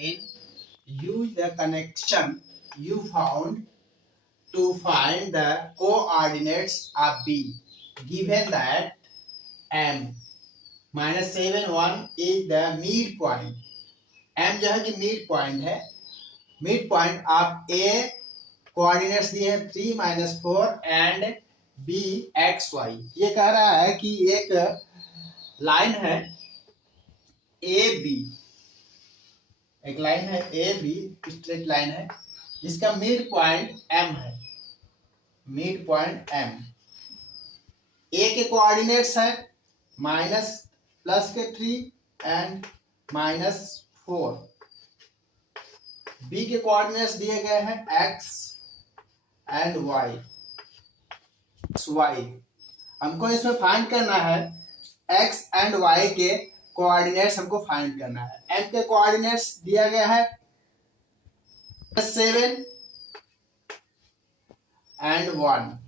in use the connection you found to find the coordinates of B. Given that M minus 7 1 is the midpoint. M जो है कि mid point है. Mid point of A coordinates दिए हैं 3 -4 and B x Y. ये कह रहा है कि एक लाइन है ए बी, एक लाइन है ए बी, स्ट्रेट लाइन है जिसका मिड पॉइंट एम है. Mid point M. ए के कोऑर्डिनेट्स है माइनस प्लस के 3 एंड -4. बी के कोऑर्डिनेट्स दिए गए हैं एक्स एंड वाई. वाई हमको इसमें फाइंड करना है. एक्स एंड वाई के कोऑर्डिनेट्स हमको फाइंड करना है. एम के कोऑर्डिनेट्स दिया गया है 7 एंड 1.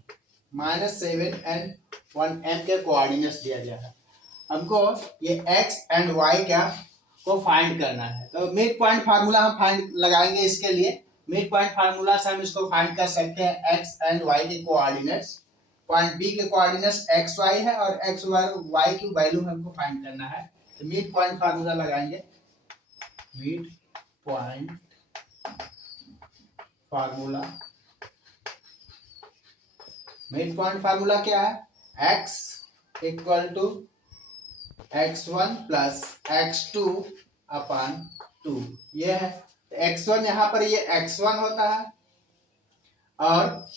-7 एंड 1 एम के कोऑर्डिनेट्स दिया गया है. हमको ये एक्स एंड वाई का को फाइंड करना है. तो मिड पॉइंट फार्मूला हम फाइंड लगाएंगे. इसके लिए मिड पॉइंट फार्मूला से हम इसको फाइंड कर सकते हैं. एक्स एंड वाई के कोऑर्डिनेट्स, पॉइंट बी के कोऑर्डिनेट्स एक्स वाई है और एक्स वाई की वैल्यू हमको फाइंड करना है. तो मिड पॉइंट फार्मूला लगाएंगे. Mid point formula. Mid point formula क्या है? x equal to x1 plus x2 upon 2. ये है x1. यहाँ पर ये x1 होता है और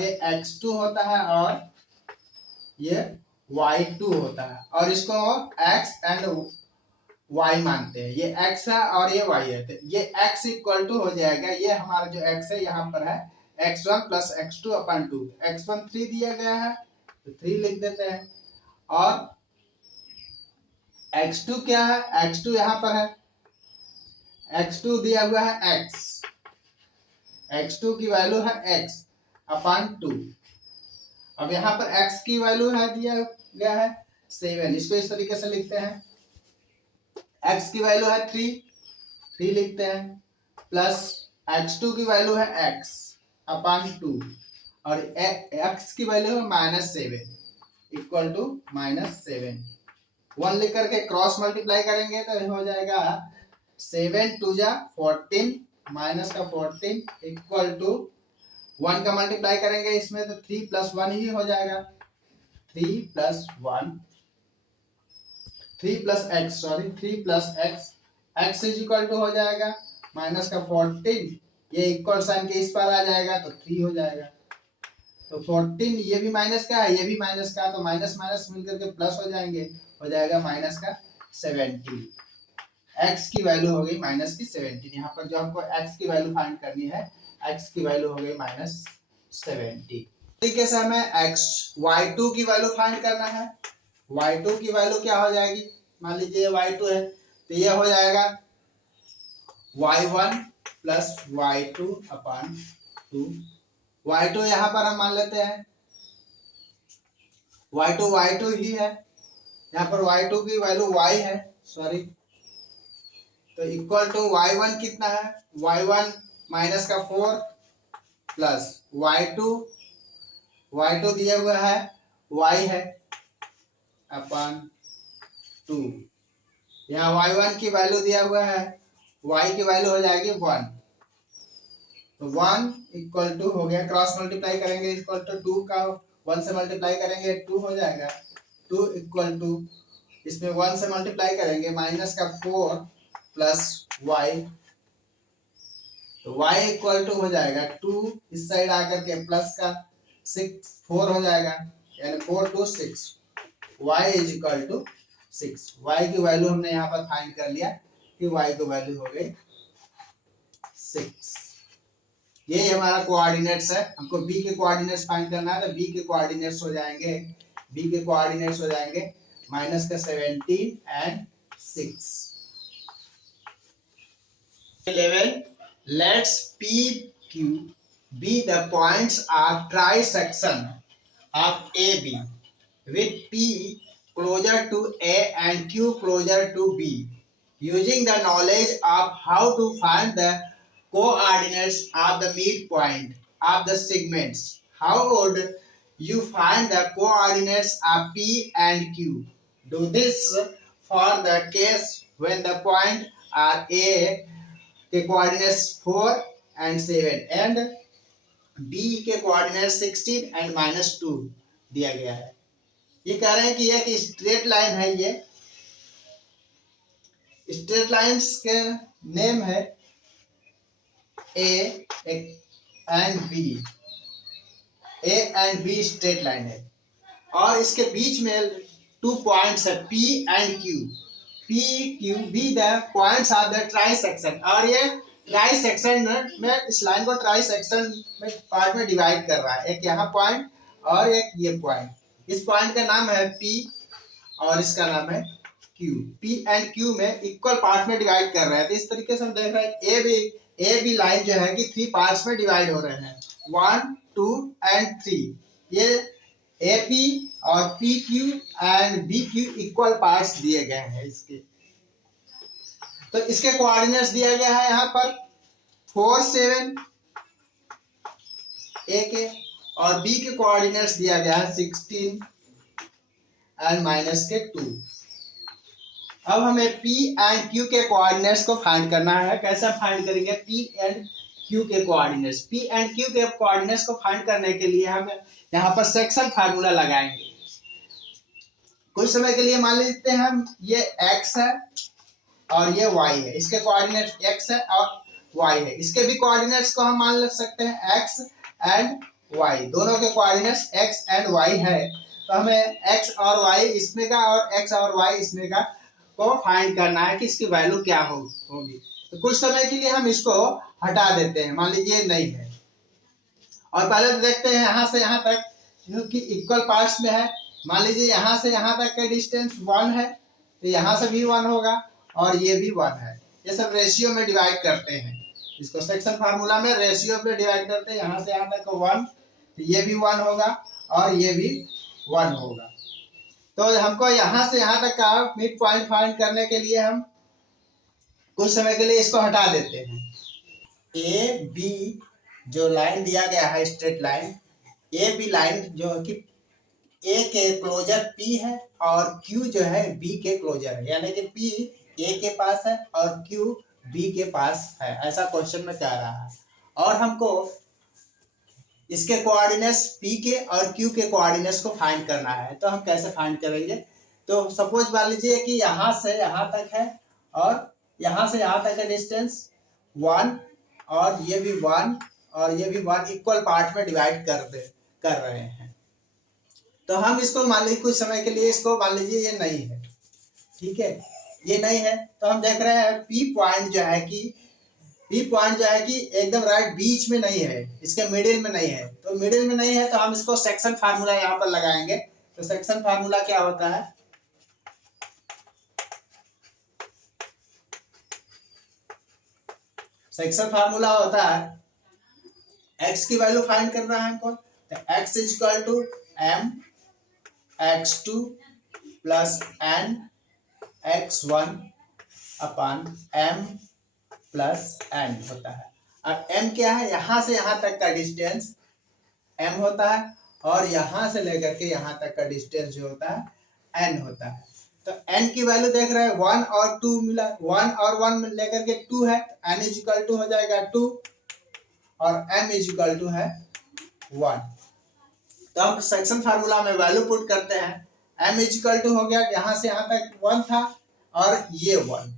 ये x2 होता है और ये y2 होता है और इसको x एंड y मानते हैं. ये x है और ये y है. तो ये x इक्वल टू हो जाएगा, ये हमारा जो x है यहाँ पर है x1 plus x2 upon 2. x1 3 दिया गया है तो 3 लिख देते हैं और x2 क्या है? x2 यहाँ पर है, x2 दिया हुआ है x. x2 की वैल्यू है x अपॉन 2. अब यहाँ पर x की वैल्यू है दिया गया है 7. इसको इस तरीके से लिखते हैं. x की वैल्यू है 3 लिखते हैं प्लस x2 की वैल्यू है x अपॉन 2 और x की वैल्यू है -7 इक्वल टू -7. 1 लिख करके क्रॉस मल्टीप्लाई करेंगे तो हो जाएगा 7 2 जा 14 माइनस का 14 इक्वल टू 1 का मल्टीप्लाई करेंगे इसमें तो 3 + 1 ही हो जाएगा. 3 + 1 3 + x sorry 3 + x. x is equal to हो जाएगा माइनस का 14. ये इक्वल साइन के इस पर आ जाएगा तो 3 हो जाएगा. तो 14 ये भी माइनस का है, ये भी माइनस का, तो माइनस माइनस मिलकर के प्लस हो जाएंगे. हो जाएगा माइनस का 17. x की वैल्यू हो गई माइनस की 17. यहाँ पर जो हमको x की वैल्यू फाइंड करनी है, x की वैल्यू हो गई -17. तरीके से हमें y2 की वैल्यू फाइंड करना है. y2 की वैल्यू क्या हो जाएगी? मान लीजिए y2 है तो ये हो जाएगा y1 plus y2 upon 2. y2 यहाँ पर हम मान लेते हैं y2 ही है. यहाँ पर y2 की वैल्यू y है सॉरी. तो इक्वल टू y1 कितना है? y1 माइनस का 4 प्लस y2 दिया हुआ है y है अपॉन 2. यहाँ y1 की वैल्यू दिया हुआ है, y की वैल्यू हो जाएगी 1. तो 1 इक्वल टू हो गया, क्रॉस मल्टीप्लाई करेंगे इक्वल टू 2 का 1 से मल्टीप्लाई करेंगे 2 हो जाएगा. 2 इक्वल टू इसमें 1 से मल्टीप्लाई करेंगे माइनस का 4 प्लस y. तो y इक्वल टू हो जाएगा 2 इस साइड आकर के प्लस का 4 हो जाएगा यानी 4 2 6. y is equal to 6. y की वैल्यू हमने यहाँ पर फाइंड कर लिया कि y की वैल्यू हो गई 6. ये हमारा कोऑर्डिनेट्स है. हमको b के कोऑर्डिनेट्स फाइंड करना है तो b के कोऑर्डिनेट्स हो जाएंगे माइनस का 17 and 6. 11 let's p q be the points of trisection of AB with p closer to A and q closer to B. using the knowledge of how to find the coordinates of the midpoint of the segments. How would you find the coordinates of P and Q? Do this for the case when the point are A के coordinates 4 and 7 and B के coordinates 16 and -2 दिया गया है। ये कह रहे हैं कि एक स्ट्रेट लाइन है, ये स्ट्रेट लाइन्स के नेम है A and B. A and B straight line है और इसके बीच में 2 पॉइंट्स है P and Q। P Q be the points of the trisection. और ये ट्राइसेक्शन में इस लाइन को ट्राइसेक्शन में पार्ट में डिवाइड कर रहा है, एक यहाँ पॉइंट और एक ये पॉइंट। इस पॉइंट का नाम है P और इसका नाम है Q। P एंड Q में इक्वल पार्ट में डिवाइड कर रहे हैं। तो इस तरीके से हम देख रहे हैं ए बी लाइन जो है कि 3 पार्ट्स में डिवाइड हो रहे हैं, 1 2 एंड 3। ये AP और PQ and BQ equal parts दिए गए हैं इसके। तो इसके कोऑर्डिनेट्स दिया गया है यहाँ पर 4 7 A के, और B के कोऑर्डिनेट्स दिया गया है 16 एंड -2। अब हमें P एंड Q के कोऑर्डिनेट्स को फाइंड करना है। कैसे फाइंड करेंगे P एंड Q के कोऑर्डिनेट्स? P एंड Q के कोऑर्डिनेट्स को फाइंड करने के लिए हम यहाँ पर सेक्शन फार्मूला लगाएंगे। कुछ समय के लिए मान लेते हैं हम ये x है और ये y है, इसके कोऑर्डिनेट x है और y है। इसके भी कोऑर्डिनेट्स को हम मान ले सकते हैं x एंड y, दोनों के कोऑर्डिनेट्स x एंड y है। तो हमें x और y इसमें का और x और y इसमें का को फाइंड करना है कि इसकी वैल्यू क्या होगी। तो कुछ समय के लिए हम इसको हटा देते हैं, मान लीजिए नहीं है। और पहले तो देखते हैं यहाँ से यहाँ तक, क्योंकि इक्वल पार्ट्स में है। मान लीजिए यहाँ से यहाँ तक का डिस्टेंस 1 है, तो यहाँ से भी 1 होगा और ये भी 1 है। ये सब रेशियो में डिवाइड करते हैं, इसको सेक्शन फार्मूला में रेशियो पे डिवाइड करते हैं। यहाँ से यहाँ तक 1, तो ये भी 1 होगा और ये भी 1 होगा। तो हमको यहाँ से यहाँ तक का मिड पॉइंट फाइंड करने के लिए हम कुछ समय के लिए इसको हटा देते हैं। ए बी जो लाइन दिया गया है straight line, A B line जो कि ए के क्लोजर P है और Q जो है B के क्लोजर है, यानी कि P A के पास है और Q B के पास है, ऐसा क्वेश्चन में कह रहा है। और हमको इसके कोऑर्डिनेट्स P के और Q के कोऑर्डिनेट्स को फाइंड करना है। तो हम कैसे फाइंड करेंगे? तो सपोज मान लीजिए कि यहाँ से यहाँ तक है और यहाँ से यहाँ तक का डिस्टेंस 1 और ये भी 1 और ये भी 1 इक्वल पार्ट में डिवाइड कर रहे हैं। तो हम इसको मान लीजिए कुछ समय के लिए इसको मान लीजिए ये नहीं है, ठीक है, ये नहीं है। तो हम देख रहे हैं P पॉइंट जो है कि एकदम राइट बीच में नहीं है, इसके मिडिल में नहीं है। तो मिडिल में नहीं है तो हम इसको सेक्शन फार्मूला यहाँ पर लगाएंगे। तो सेक्शन फार्मूला क्या होता है? सेक्शन फार्मूला होता है x की वैल्यू फाइंड करना है हमको। तो x equal to m x2 plus n x1 upon m plus n होता है। और m क्या है? यहाँ से यहाँ तक का डिस्टेंस m होता है और यहाँ से लेकर के यहाँ तक का डिस्टेंस जो होता है n होता है। तो n की वैल्यू देख रहे हैं 1 और 2 मिला, 1 और 1 लेकर के 2 है, n इज इक्वल टू हो जाएगा 2 और m इज इक्वल टू है 1। तो हम सेक्शन फार्मूला में वैल्यू पुट करते हैं। m इज इक्वल टू हो गया, यहाँ से यहाँ तक 1 था और ये 1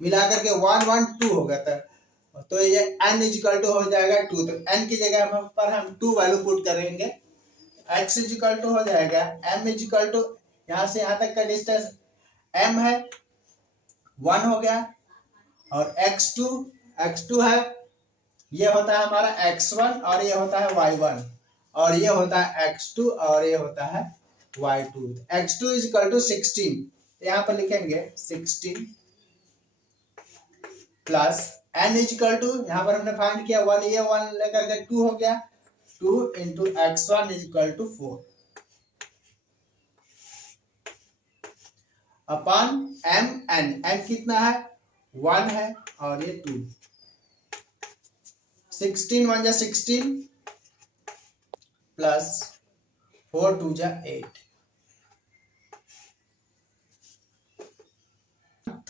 मिला करके 1 1 2 हो गया था। तो ये n इज इक्वल टू हो जाएगा 2। तो n की जगह पर हम 2 वैल्यू पुट करेंगे। x इज इक्वल टू हो जाएगा m इज इक्वल टू यहाँ से यहाँ तक का डिस्टेंस m है 1 हो गया और x2 है, ये होता है हमारा x1 और ये होता है y1 और ये होता है x2 और ये होता है y2। x2 is equal to 16, यहाँ पर लिखेंगे 16 plus n is equal to, यहाँ पर हमने फाइंड किया 1, ये 1 लेकर के 2 हो गया, 2 into x1 is equal to 4 upon m n। m कितना है? 1 है और ये 2। 16 1 जा 16 प्लस 4 2 जा 8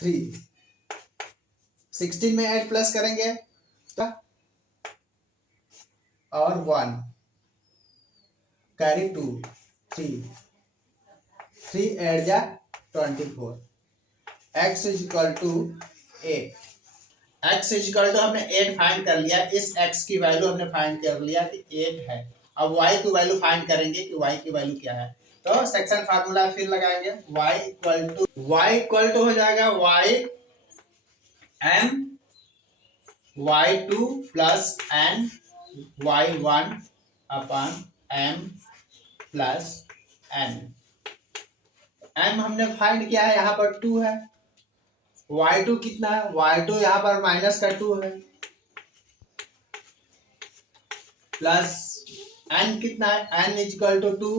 3। 16 में 8 प्लस करेंगे तो और 1 कैरी 2 3 3 8 जा 24। x is equal to 8। x is equal to हमने 8 फाइंड कर लिया। इस x की वैल्यू हमने फाइंड कर लिया कि 8 है। अब y की वैल्यू फाइंड करेंगे कि y की वैल्यू क्या है। तो सेक्शन फार्मूला फिर लगाएंगे। y इक्वल टू हो जाएगा y m y2 plus n y1 अपन m प्लस n। m हमने फाइंड किया है, यहाँ पर 2 है। y2 कितना है? y2 यहाँ पर माइनस का 2 है प्लस n कितना है? n is equal to 2